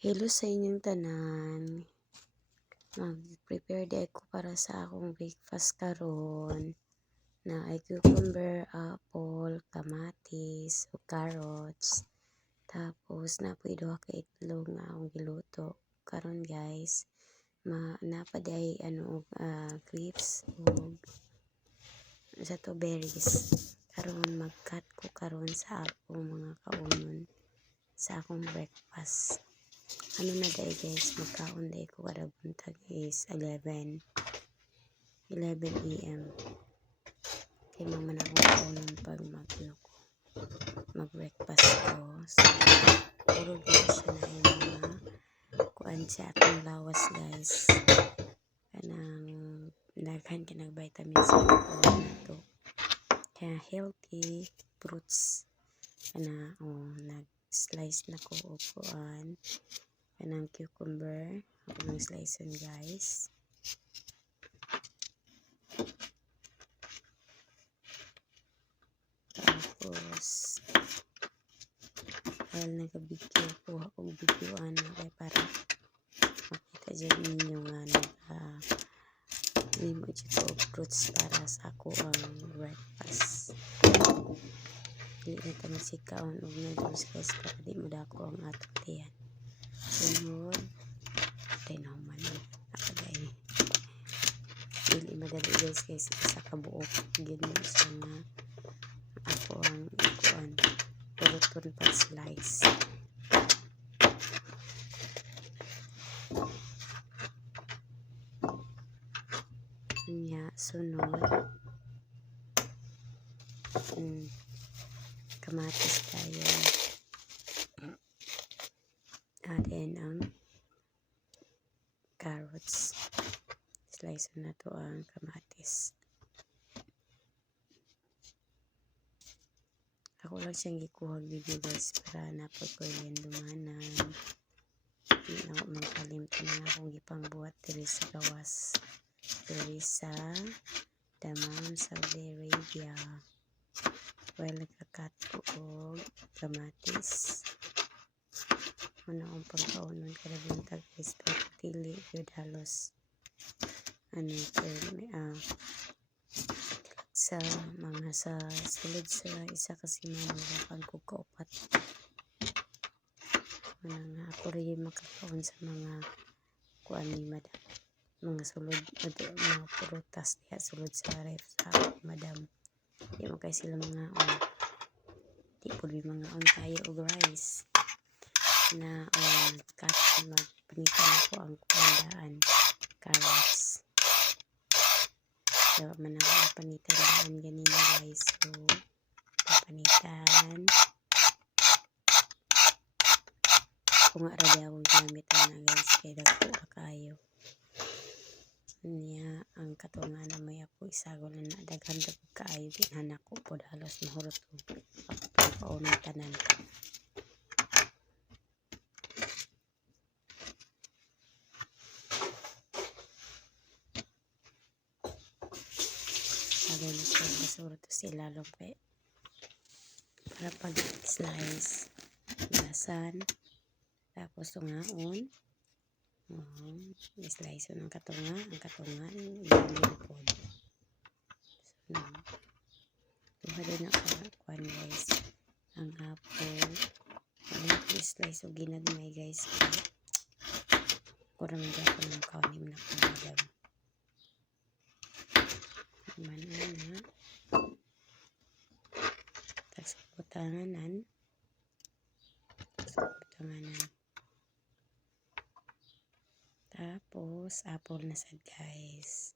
Hello sa inyong tanan. Mag-prepare di ako para sa akong breakfast karon na ay cucumber, apple, kamatis, ug carrots. Tapos napoy duha ka itlog nga akong giluto. Karon guys, napaday grapes ug sa to berries. Karon mag-cut ko karon sa akong mga kaunon sa akong breakfast. Ano na day guys, magkaon day ko kada buntag is 11 a.m. Kaya naman akong kaunon pag mag-breakfast ko. So, puro guys siya na yung mga kuan sa atong lawas guys. Kanang daghan ka ng vitamins sa kuan na to. Kaya healthy fruits. Kana nag-slice na ko o kuan. Kanang cucumber. Ako nang slice guys. Tapos dahil nagka-video ko akong videoan kaya para makita dyan ninyo nga nimo dito fruits para sa ako ang breakfast. Dili na ito masikaon og noodles guys para di mo dako ang atong tiyan. Sunod tayo na man nakaday. Dili madali guys kasi isa ka buok gid mo sa nga ako ang ikuan puro pa slice. Nya sunod kamatis tayo. Then ang carrots. Slice na to ang kamatis. Ako lang siyang gikuhag video guys para napag ko yan dumanan. Hindi na ako magkalimtan na akong gipang buhat diri sa gawas. Diri sa Dammam, Saudi Arabia. While nagkakat ko og kamatis. Una akong pagkaunon kada buntag guys pero dili yun halos sa mga sa sulod sa isa kasi mamulakan ko kaupat. Ako rin makakaon sa mga kuan ni madam. Mga sulod, mga prutas diya sulod sa ref sa madam. Di mo kay sila mga di po mga tayo og rice na cut magpinitan ko ang kuandaan carrots. So, manang panitan daan ganina guys. So, papanitan. Kung nga radi akong gamit na guys, kaya dagpo kayo. Niya, ang katunga na may ako isagol na daghan dagpo kayo. Ginahan ako po halos mahurot ko. Ako pang paunang tanan. Sabi mo siya, basura to sila lopet. Para pag-slice, lasan, tapos tungaon, i-slice ng katunga, ang katungan, i-lipod. So, tuha din ako, kuhan guys, ang apple, i-slice o ginagmay guys, kurang dyan ko ng kaunim na kumadam. Manana, tapos butanganan, tapos apple na sad guys.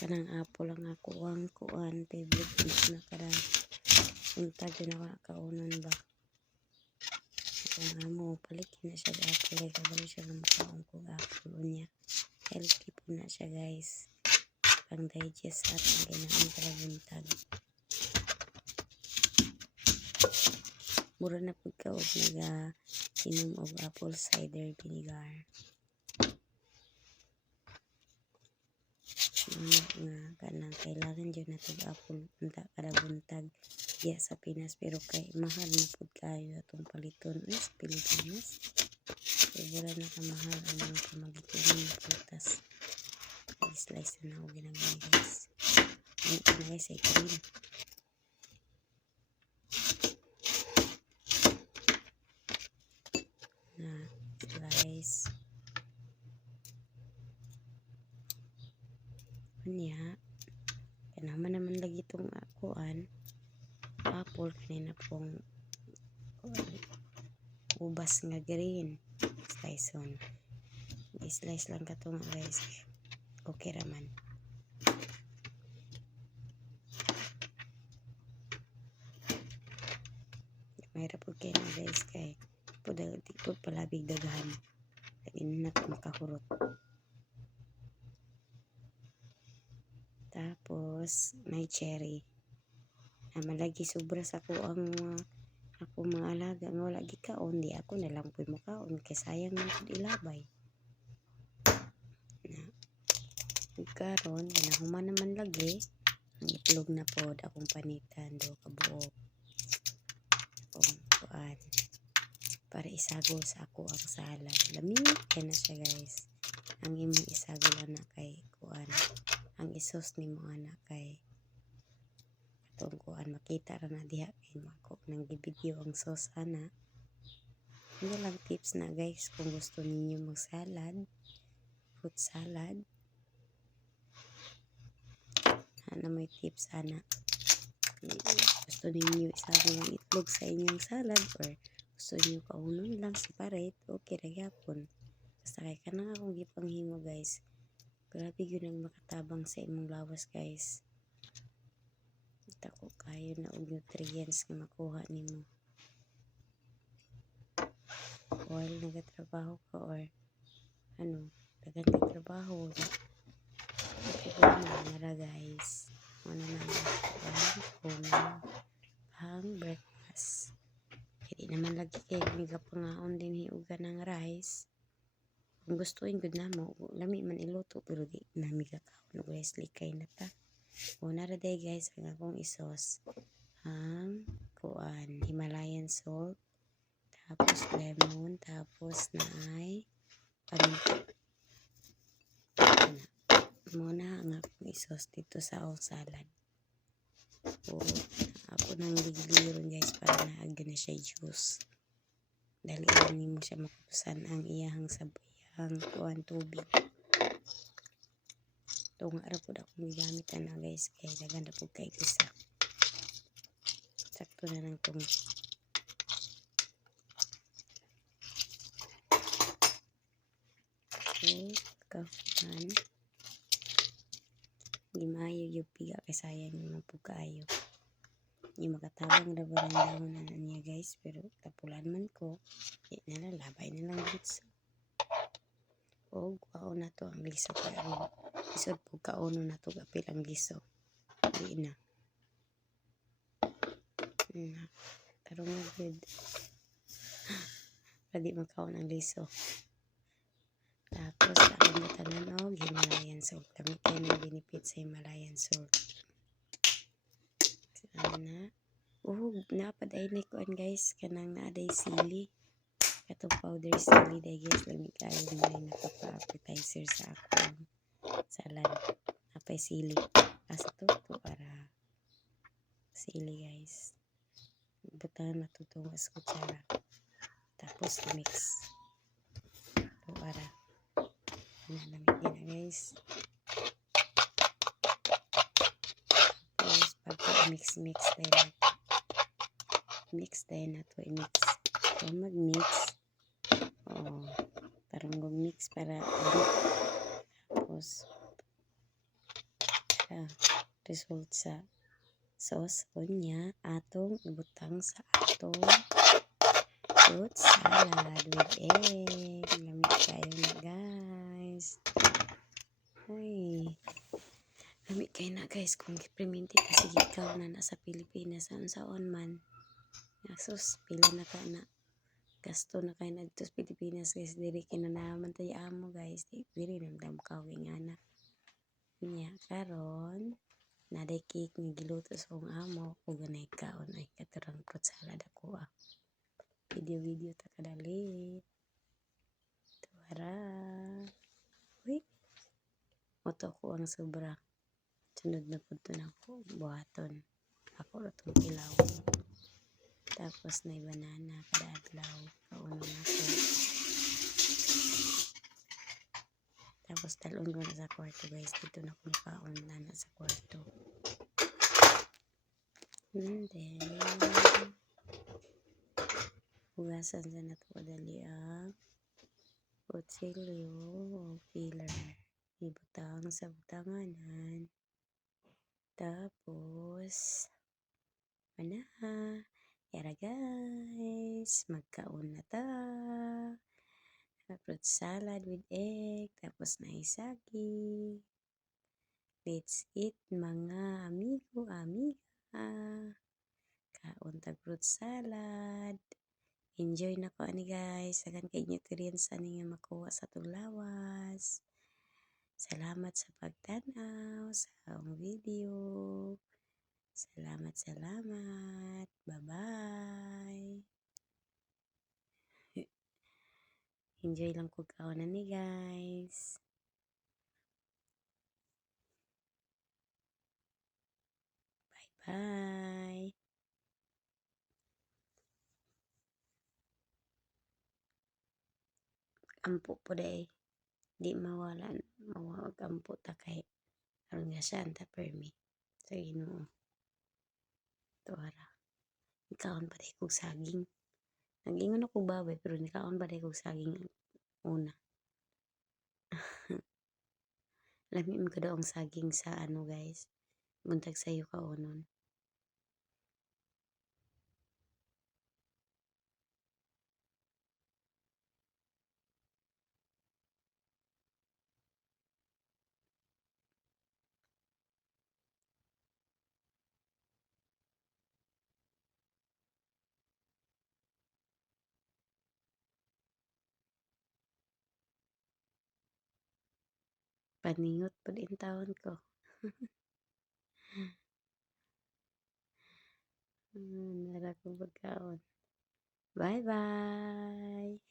Kanang apple lang ako ang kuan favorite na karang untag na kaunon ba. Kung amo palikin na siya apple ay kabalo siya ng makaon kong apple niya. Healthy po na siya guys. Pang digest at ang kinaon para buntag. Mura na pagkaog inom og apple cider vinegar. Nga kanang kailangan dyan na apple unta kada buntag diya sa Pinas pero kay mahal na pud kayo atong paliton sa Pilipinas. wala na kamahal ang mga pamagitiling na prutas. I-slice na ako ginagay guys. Ano ito na guys ay green. Na slice. Kanya. Kanaman naman lagi itong akuan. Apple kanina pong ubas nga green. Slice on. I-slice lang ka ito nga guys. Okay raman. Mahirap po kayo na guys kay di po palabig dagahan. Lagi na ito makahurot. Tapos may cherry. Malagi sobra sa ako ang ako mga alaga nga wala gikaon di ako na lang po makaon kay sayang man pud ilabay. Karon ganahuman naman lagi ang itlog na pod akong panitan do kabuok. Kuan para isagol sa ako ang salad. Lamig kay na siya guys. Ang imong isagol ana kay kuan. Ang isos nimo ana kay atong kuan makita ra na diha kay mako nang gibidyo ang sauce ana. Ano lang tips na guys kung gusto ninyo mag salad, fruit salad. Ano may tips ana. Gusto ninyo isagol ang itlog sa inyong salad or gusto niyo kaunon lang separate, okay ra gyapon. Basta kay kanang akong gipanghimo guys. Grabe yun ang makatabang sa imong lawas guys. Tako kayo na og nutrients nga makuha nimo. While nagatrabaho ka or ano, dagan kay trabaho. Nara guys. Ano na pang breakfast. Hindi naman lagi kayo nagapangaon din hiuga ng rice. Kung gustuin gud namo, lami man iluto pero di nami kakaon guys likay na ta. Una ra day guys ang akong isos. Ang kuan Himalayan salt, tapos lemon, tapos na ay paminta. Muna ang akong isos dito sa all salad. O, ako nang ligliron guys para naagyo na siya juice. Dali mo siya makutusan ang iyahang sabayang kuan tubig. Ito nga ra po akong gigamitan na guys kay daghan na po kay isa. Sakto na lang itong kafuan. Hindi maayo yung piga kay sayang naman po kayo. Yung makatabang na ba ng dahon na niya guys pero tapulan man ko. Nalalabay na lang dito. O kaon na to ang liso pero isod po kaono na to kapil ang liso. Hindi na. Tarong na good. Pwede makaon ang liso. Tapos akong butanan og Himalayan salt. Kami kayo ng benefit sa Himalayan salt. Ano na? Napaday na kuan guys. Kanang naaday sili. Katong powder sili day guys. Lami kayo na napapa-appetizer sa akong salad. Napay sili. Asa to para sili guys. Butanan na to itong kutsara. Tapos mix. Ito para nalamig din na guys. Tapos pagka-mix din. Mix din na to i-mix. So mag-mix. Parang mag-mix para tapos result sa sauce niya atong ibutang sa atong fruit salad with egg. Lamig kayo na guys. Ay. Lamig kayo na guys kung gipreminti kasi ikaw na nasa Pilipinas saan man. Asus, pila na ka na. Gasto na kayo na dito sa Pilipinas guys. Diri kinanaman tayo amo guys. Diri namdam kawing ana. Nya karon naday cake nga giluto sa akong amo ug ganay kaon ay katurang fruit salad ako. Video ta kadali. luto ko ang sobra. Sunod na po ito na ko buhaton. Ako na itong ilaw. Tapos na banana kada adlaw. Kauno na ko. Tapos talon ko na sa kwarto guys. Dito na ko kaon na sa kwarto. And then, hugasan sa nato kadali ang kutsilyo o peeler. Ibutang sa butanganan. Tapos, mana. Yara guys, magkaon na ta. Fruit salad with egg. Tapos na isagi. Let's eat mga amigo, amiga. Kaon tag fruit salad. Enjoy na ko ani guys. Sagan kay nutrients ani nga makuha sa tulawas. Salamat sa pagtanaw sa akong video. Salamat, salamat. Bye-bye. Enjoy lang ko kaon ani guys. Bye. Ampo po day. Di mawalan. Mawag ampo ta kay. Aron nga siya anta permi. Sa Ginoo. Tuwara. Ikaon pa day kog saging. Nag-ingon ako babay pero nikaon pa day kog saging una. Lami mo ka daw ang saging sa ano guys. Buntag sayo kaonon. Paningot po din taon ko. Nara ko pagkaon. Bye-bye.